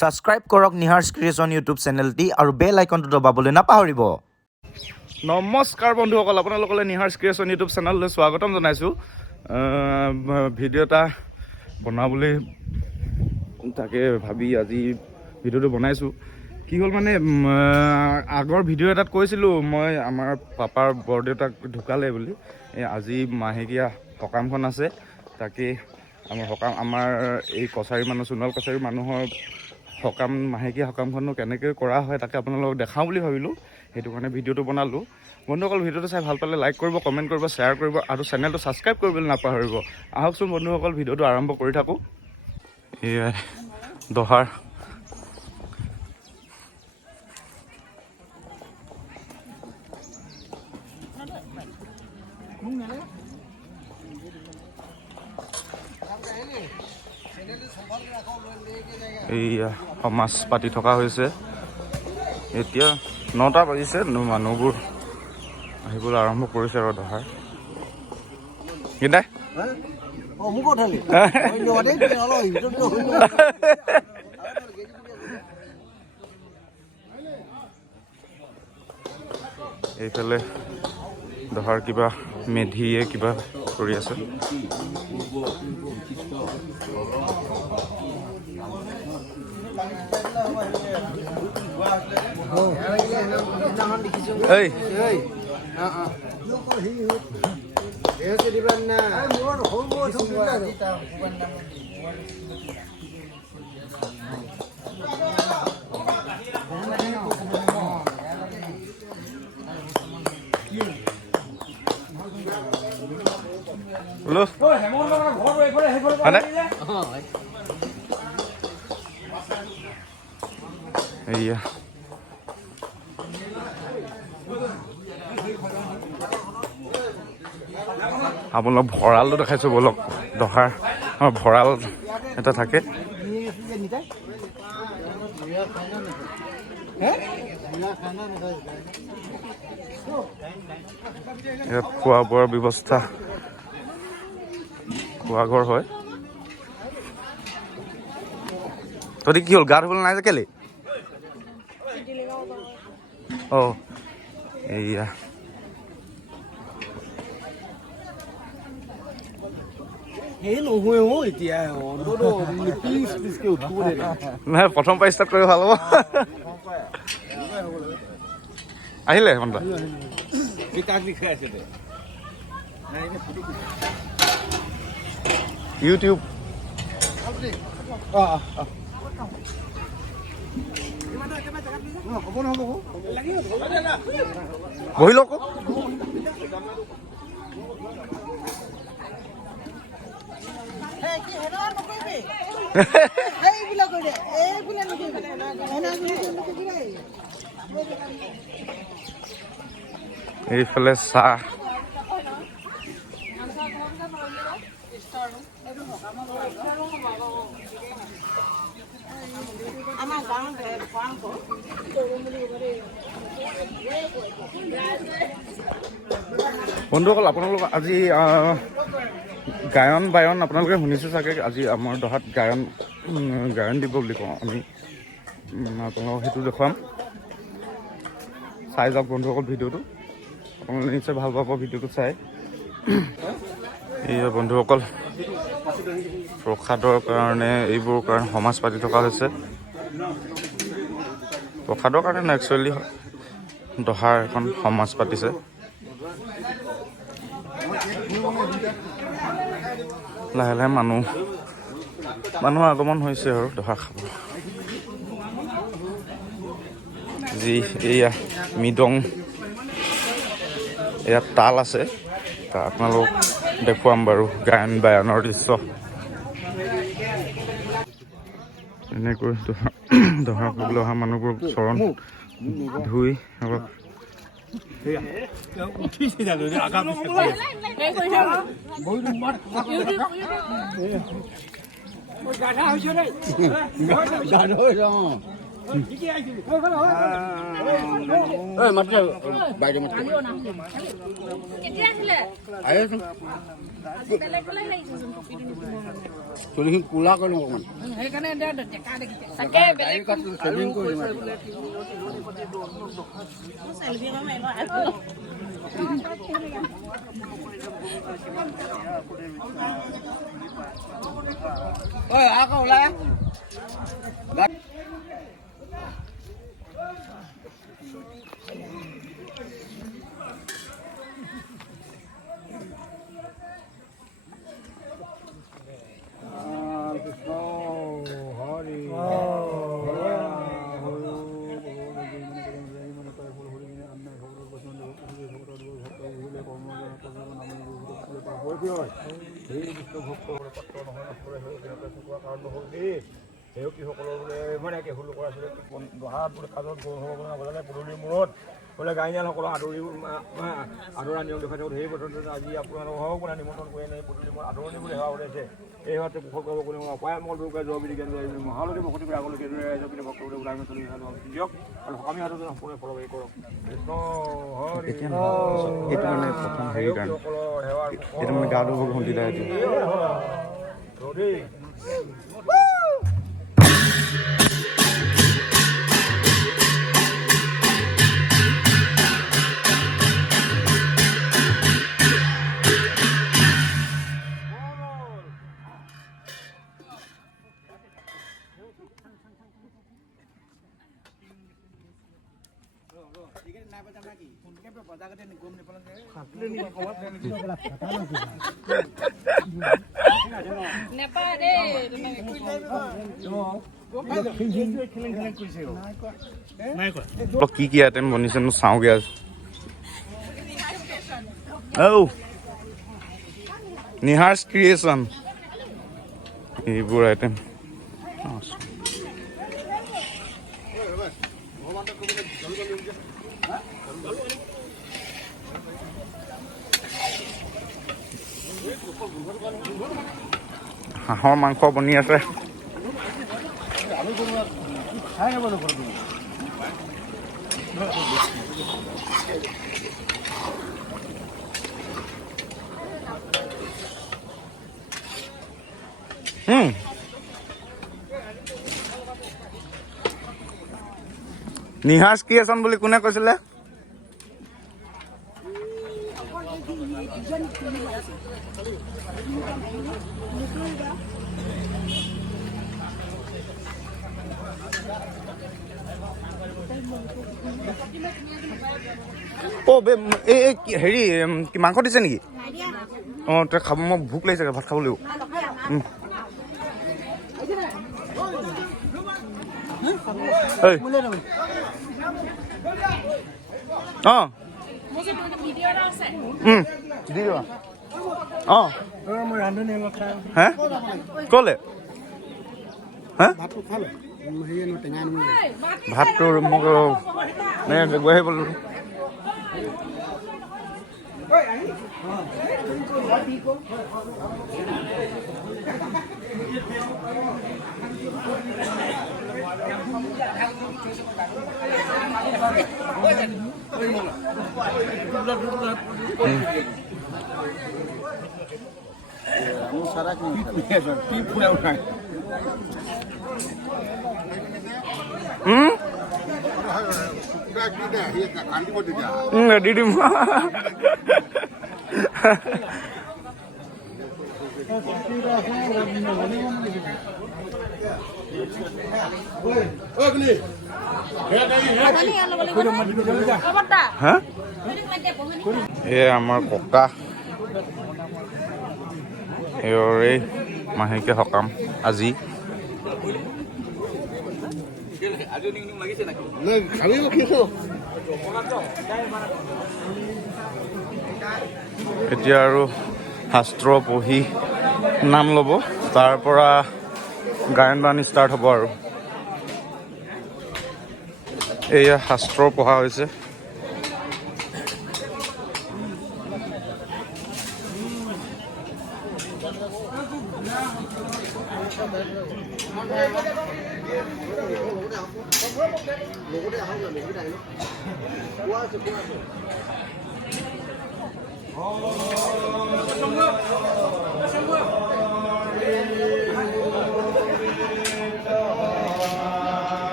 Subscribe কৰক নিহাৰ্ছ creation YouTube চেনেলটি আৰু বেল আইকনটো দবাবলৈ নাপাহৰিব। নমস্কাৰ বন্ধুসকল, আপোনালোকলৈ নিহাৰ্ছ ক্ৰিয়েশ্যন ইউটিউব চেনেললৈ স্বাগতম জনাইছোঁ। ভিডিঅ' এটা বনাবলৈ তাকে ভাবি আজি ভিডিঅ'টো বনাইছোঁ। কি হ'ল মানে আগৰ ভিডিঅ' এটাত কৈছিলোঁ মই আমাৰ পাপাৰ বৰদেউতাক ঢুকালে বুলি। আজি মাহেকীয়া সকামখন আছে, তাকে আমাৰ এই কছাৰী মানুহ সোণোৱাল কছাৰী মানুহৰ সকাম মাহেকীয়া সকামখনো কেনেকৈ কৰা হয় তাকে আপোনালোকক দেখাওঁ বুলি ভাবিলোঁ, সেইটো কাৰণে ভিডিঅ'টো বনালোঁ। বন্ধুসকল, ভিডিঅ'টো চাই ভাল পালে লাইক কৰিব, কমেণ্ট কৰিব, শ্বেয়াৰ কৰিব আৰু চেনেলটো ছাবস্ক্ৰাইব কৰিবলৈ নাপাহৰিব। আহকচোন বন্ধুসকল, ভিডিঅ'টো আৰম্ভ কৰি থাকোঁ। এয়াই দহাৰ এইয়া সমাজ পাতি থকা হৈছে। এতিয়া 9টা বাজিছে, মানুহবোৰ আহিবলৈ আৰম্ভ কৰিছে আৰু দহাৰ কেইটাই এইফালে দহাৰ কিবা মেধিয়ে কিবা কৰি আছে। এই এইয়া আপোনালোক ভঁৰালটো দেখাইছোঁ বলক। দহাৰ ভঁৰাল এটা থাকে। ইয়াত খোৱা বোৱাৰ ব্যৱস্থা, খোৱা ঘৰ হয়। তহঁতি কি হ'ল, গা ধুবলৈ নাই যে কেলে? অঁ এইয়া নাই, প্ৰথম পৰা ষ্টাৰ্ট কৰি ভাল হ'ব। আহিলে ইউটিউব বহি লওক। এইফালে চাহ, বন্ধুসকল আপোনালোক আজি গায়ন বায়ন আপোনালোকে শুনিছে চাগে। আজি আমাৰ দহাত গায়ন দিব বুলি কওঁ আমি, আপোনালোকক সেইটো দেখুৱাম। চাই যাওক বন্ধুসকল ভিডিঅ'টো, আপোনালোকে নিশ্চয় ভাল পাব ভিডিঅ'টো চাই। এই বন্ধুসকল, প্ৰসাদৰ কাৰণে এইবোৰ কাৰণে সমাজ পাতি থকা হৈছে। প্ৰসাদৰ কাৰণে একচুৱেলি দহাৰ এখন সমাজ পাতিছে। লাহে লাহে মানুহৰ আগমন হৈছে আৰু দহাৰ খাব। যি এয়া মৃদং, ইয়াত তাল আছে, আপোনালোক দেখুৱাম বাৰু গায়ন বায়নৰ দৃশ্য। এনেকৈ দহাৰ খাবলৈ অহা মানুহবোৰ চৰণ ধুই অলপ চুলিখিনি কোলা কৰি লওঁ অকণমান আকৌ ওলাই সকলৰ বোলে মানে কেহুল কৰা আছিলে দহাত বোলে কাজত গৰু পদূলিৰ মূৰত বোলে গাইনিয়ালসকলক আদৰা নিয়ম দেখাই থাকোঁ সেই বছৰ আজি আপোনালোকক মানে নিমন্ত্ৰণ কৰি নাই পদূলিৰ মূৰত আদৰণি বুলি সেৱা ওলাইছে এই সেৱাতে পোষণ কৰিব কোনো অপায় মল দুৰ্গা যোৱা বুলি মহালতি ভক্তি কৰি আগলৈকে ৰাইজক পিনে ভক্ত কৰি ওলাই চলি দিয়ক আৰু সকামী হাতত সম্পূৰ্ণ ফলবাহী কৰক কৃষ্ণ হৰি এইটো মানে প্ৰথম হেৰি কাৰণে এইটো মানে গা ধুব ঘণ্টি দাই কি কি আইটেম বনিছে নো চাওঁগে আজি নিহাৰ্ছ ক্ৰিয়েশ্যন এইবোৰ আইটেম হাঁহৰ মাংস বনি আছে নিহাৰ্ছ ক্ৰিয়েশ্যন বুলি কোনে কৈছিলে হেৰি মাংস দিছে নেকি অঁ তই খাব মই ভোক লাগিছে ভাত খাব লাগিব অঁ অঁ হে ক'লে হে ভাতটো মোক গৈ আহিব di di আমাৰ ককা এৰে মাহেকীয়া সকাম আজি এতিয়া আৰু শাস্ত্ৰ পঢ়ি নাম ল'ব তাৰ পৰা গায়ন বায়ন ষ্টাৰ্ট হ'ব আৰু এয়া শাস্ত্ৰ পঢ়া হৈছে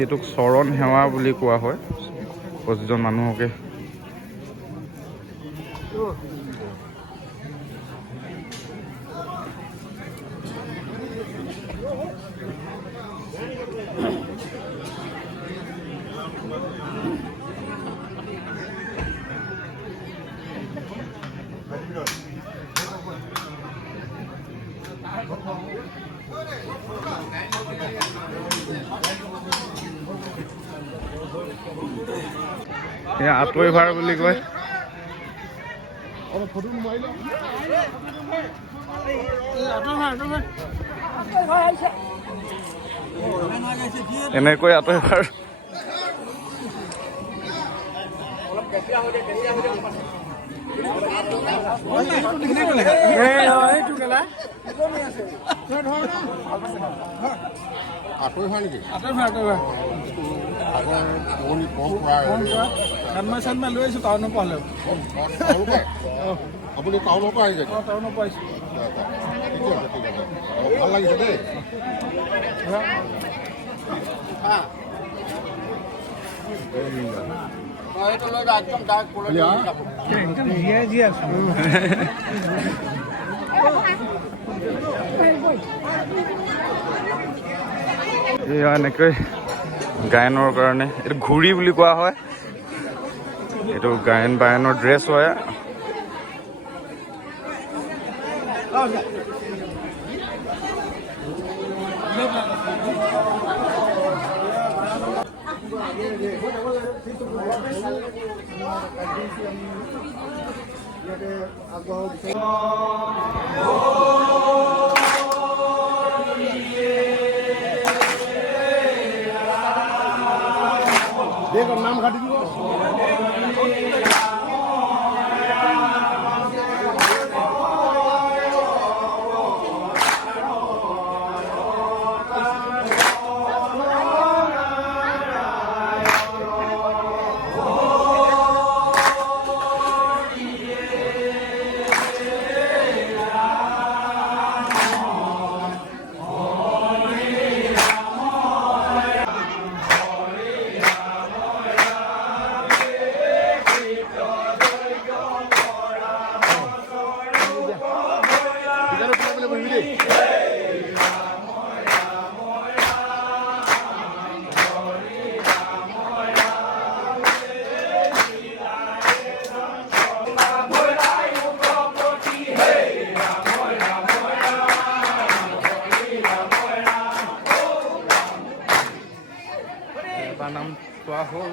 এইটোক চৰণ সেৱা বুলি কোৱা হয় 25জন মানুহকে আঁতৰি ভাৰ বুলি কয় এনেকৈ আঁতৰি ভাৰ লৈ আহিছোঁ টাউনৰ পৰা হ'লেও আপুনি টাউনৰ পৰা আহিছে টাউনৰ পৰা আহিছোঁ ভাল লাগিছে দেই এনেকৈ গায়নৰ কাৰণে এইটো ঘূৰি বুলি কোৱা হয় এইটো গায়ন বায়নৰ ড্ৰেছ হয় নাম কাটি দিব নাম চোৱা হ'ল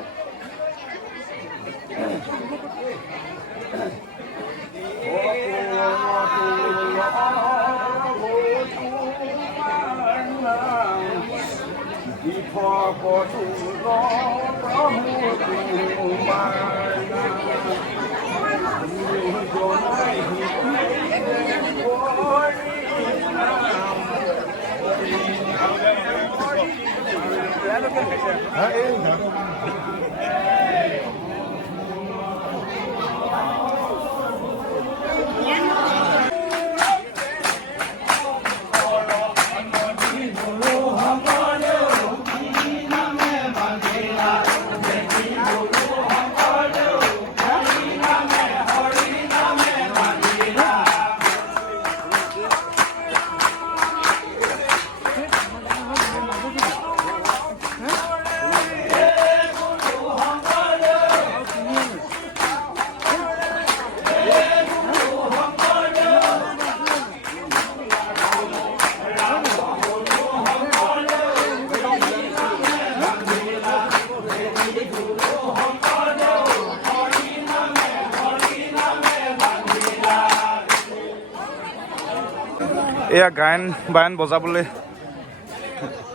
এয়া গায়ন বায়ন বজাবলৈ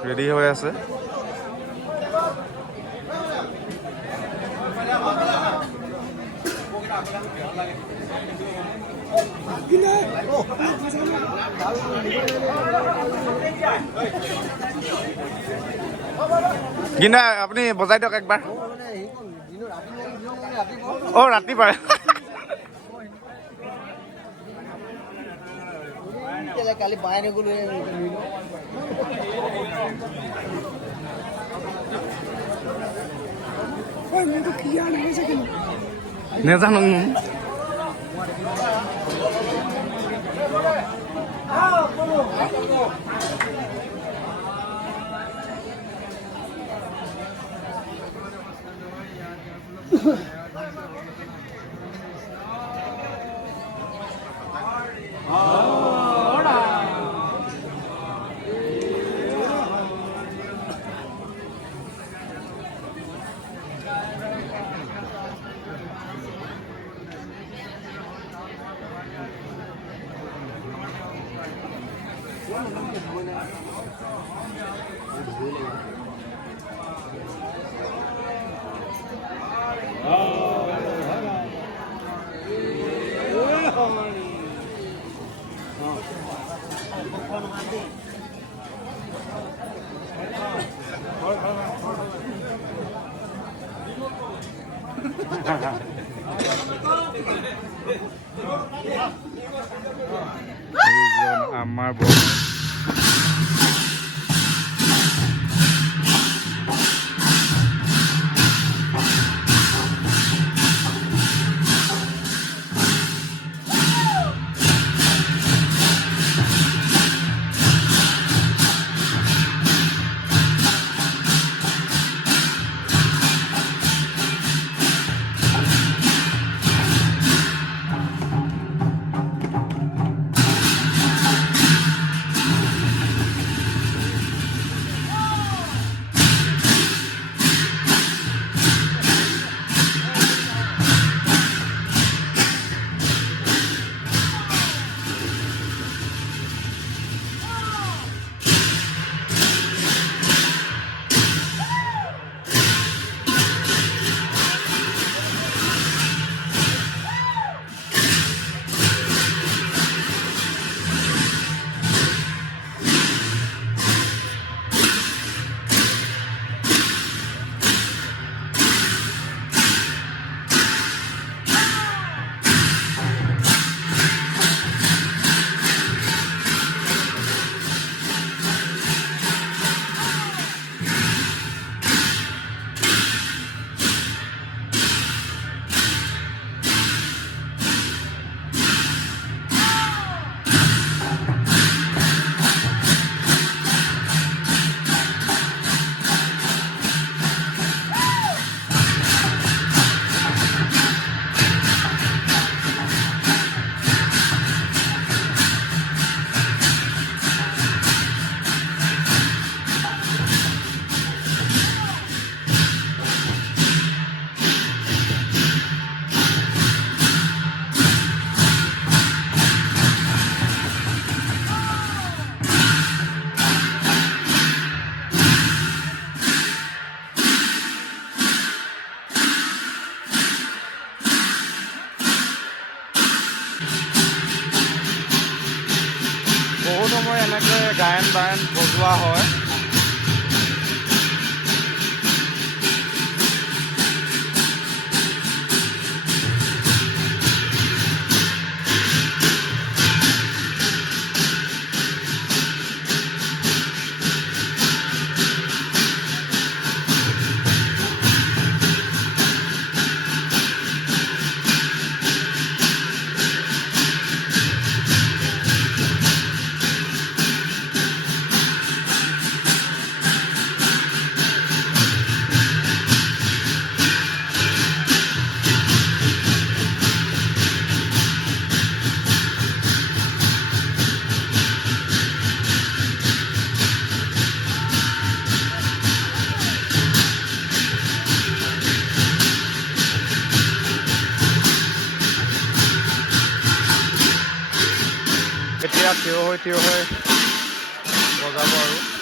ৰেডি হৈ আছে। গিনা আপুনি বজাই দিয়ক একবাৰ। অঁ ৰাতি পাৰে। কালি পাই নগলো নেজানো আমাৰ বহুত সময় এনেকৈ গায়ন বায়ন বজোৱা হয়। ইয়াত থিয় হৈ বজাব আৰু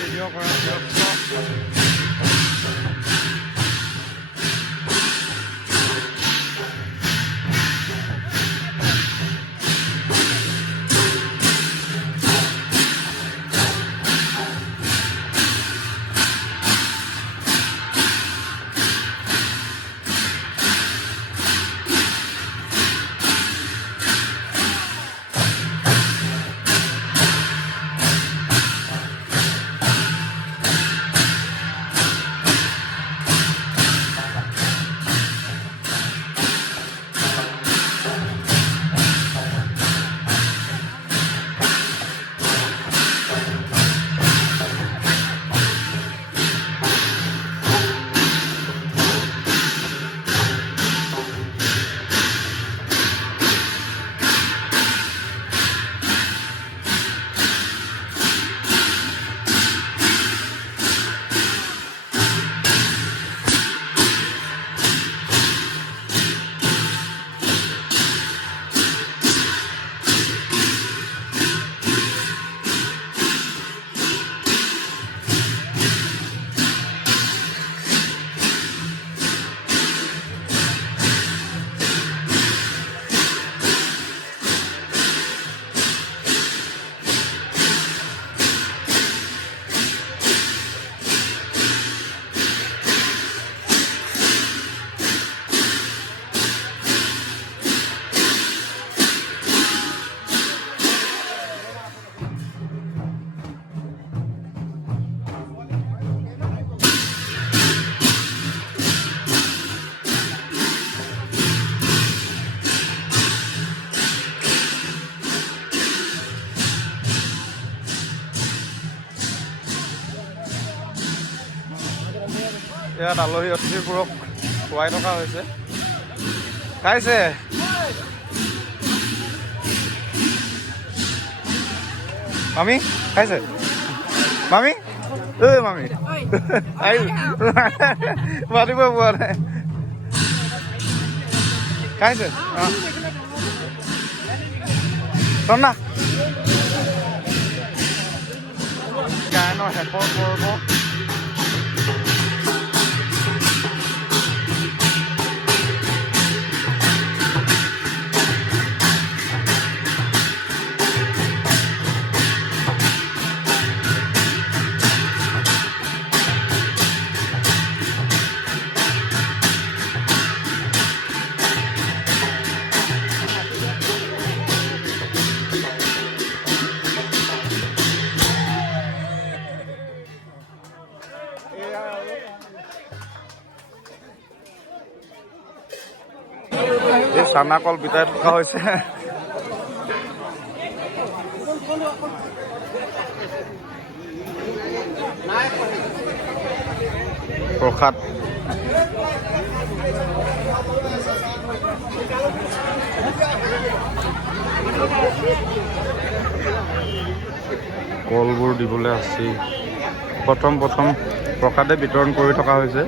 ভিডিঅ' কৰা ইয়াত আলহী অতিথিবোৰক খুৱাই থকা হৈছে খাইছে মামী খাইছে মামী মামী মাতিব পোৱা নাই খাইছে চন্দা গায়নৰ শেষৰ পৰ্ব এই চানা কল বিতাই থকা হৈছে প্ৰসাদ কলবোৰ দিবলৈ আছে প্ৰথম প্ৰসাদে বিতৰণ কৰি থকা হৈছে